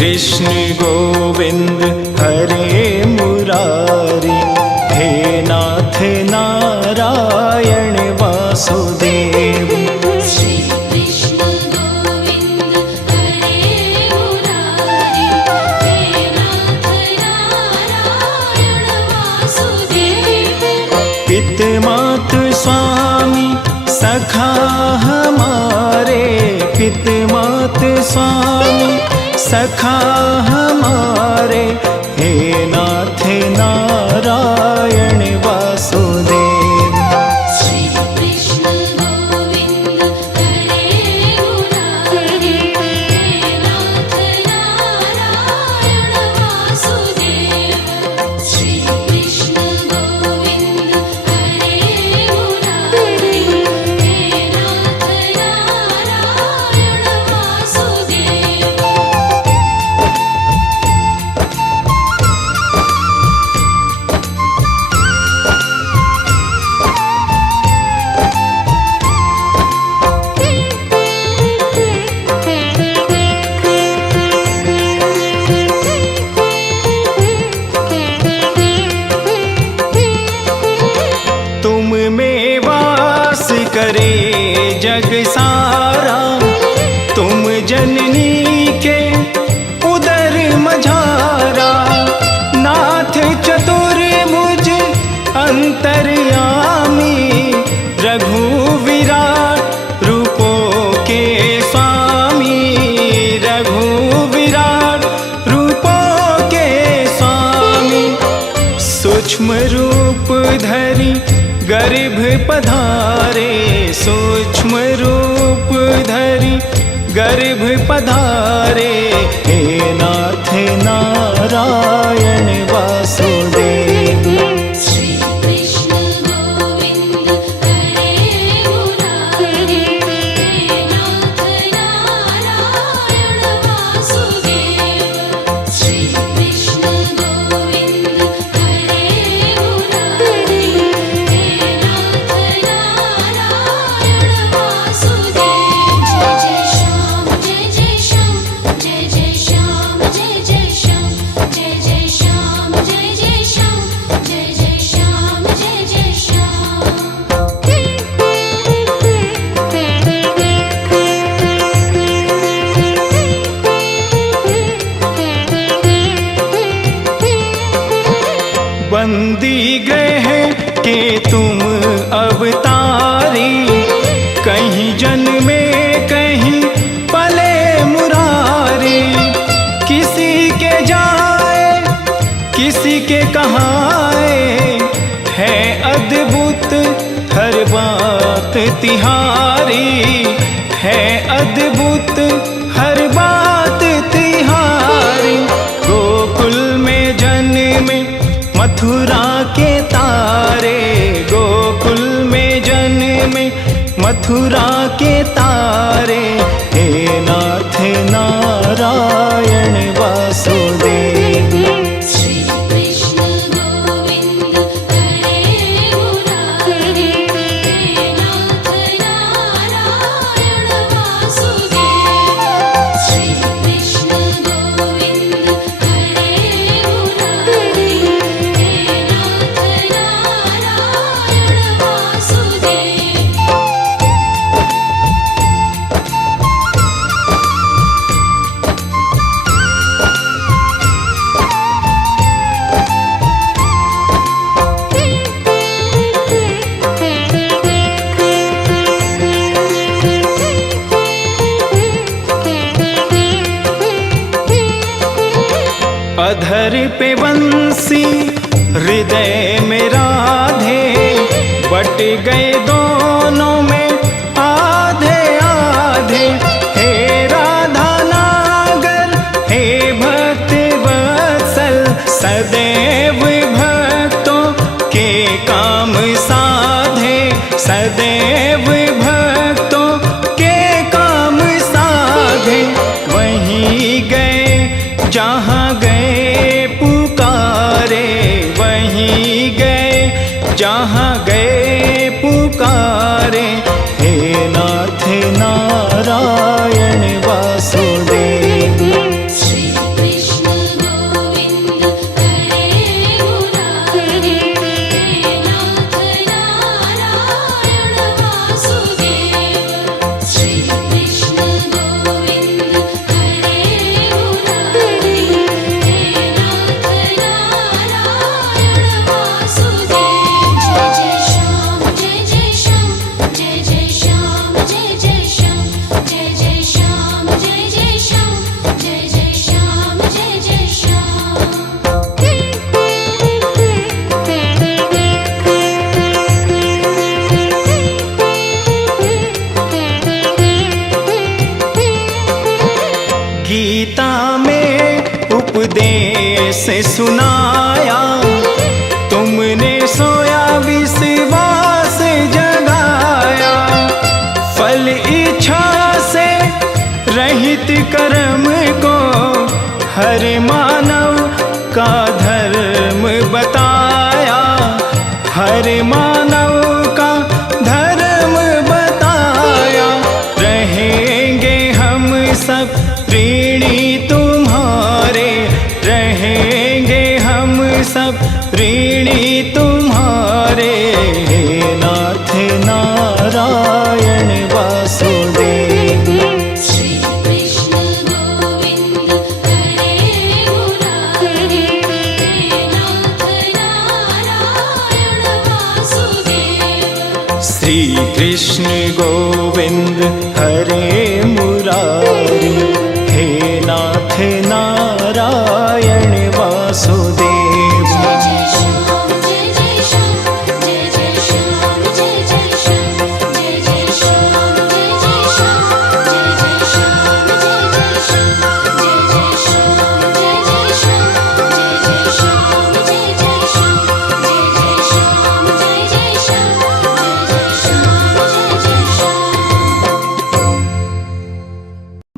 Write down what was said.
कृष्ण गोविंद हरे मुरारी, हे नाथ नारायण वासुदेव। श्री कृष्ण गोविंद हरे मुरारी, हे नाथ नारायण वासुदेव। पित मात स्वामी सखा हमारे, पित मात स्वामी सखा हमारे, हे नाथ नारायण वासुदेव। श्री कृष्ण गोविंद हरे मुरारी, हे नाथ नारायण वासुदेव। श्री कृष्ण गोविंद हरे मुरारी, हे नाथ नारायण वासुदेव। तुम में वास करे जग सारा, तुम जननी के उदर मझारा। नाथ चतुर्भुज अंतर्यामी, रघु विराट रूपों के स्वामी, रघु विराट रूपों के स्वामी। सूक्ष्म रूप धरि गर्भ पधारे, सूक्ष्म रूप धरि गर्भ पधारे, हे नाथ नारायण वासुदेव। श्री कृष्ण गोविंद हरे मुरारी, हे नाथ नारायण वासुदेव। श्री कृष्ण गोविंद हरे मुरारी, हे नाथ नारायण वासुदेव। जय जय श्याम जय जय श्याम, जय जय श्याम जय जय श्याम, जय जय श्याम जय जय श्याम, जय जय श्याम जय जय श्याम। बंदी ग्रह के तुम अवतारी, कहीं जन्मे कहीं पले मुरारी। किसी के जाए किसी के कहाए, है अद्भुत हर बात तिहारी, है अद्भुत हर बात तिहारी। गोकुल में जन्मे मथुरा के तारे, गोकुल में जन्मे मथुरा के तारे, हे नाथ नारायण वासुदेव। श्री कृष्ण गोविंद हरे मुरारी, हे नाथ नारायण वासुदेव। श्री कृष्ण गोविंद हरे मुरारी, हे नाथ नारायण वासुदेव। अधर पे बंसी हृदय में राधे, बट गए दोनों में आधे आधे। हे राधा नागर हे भक्त वत्सल, सदैव भक्तों के काम साधे, सदैव भक्तों के काम साधे। वहीं गए जहाँ गए पुकारे, वहीं गए जहाँ गए पुकारे, हे नाथ नारायण वासुदेव। श्री गीता में उपदेश सुनाया, तुमने सोया विश्वास जगाया। फल इच्छा से रहित कर्म को हर मानव का धर्म बताया, हर मानव का धर्म बताया। रहेंगे हम सब ऋणी तुम्हारे, रहेंगे हम सब ऋणी तुम्हारे। नाथ नारायण वासुदेव। श्री कृष्ण गोविंद हरे मुरारी, हे नाथ नारायण वासुदेव। श्री कृष्ण गोविंद हरे